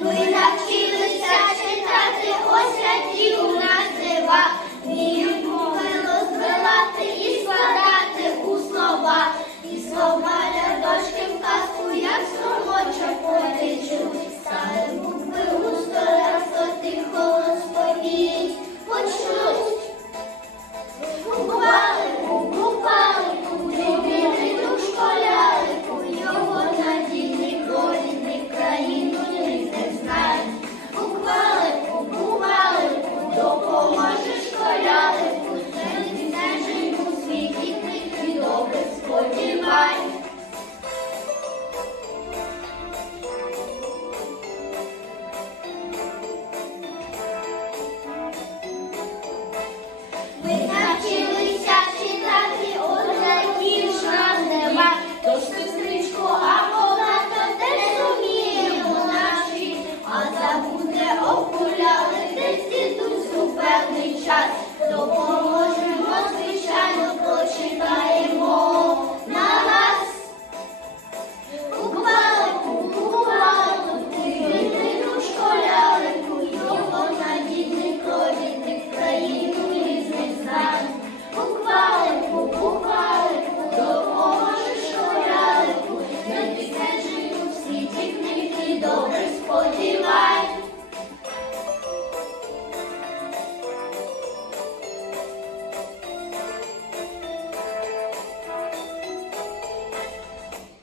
ми навчилися. for you.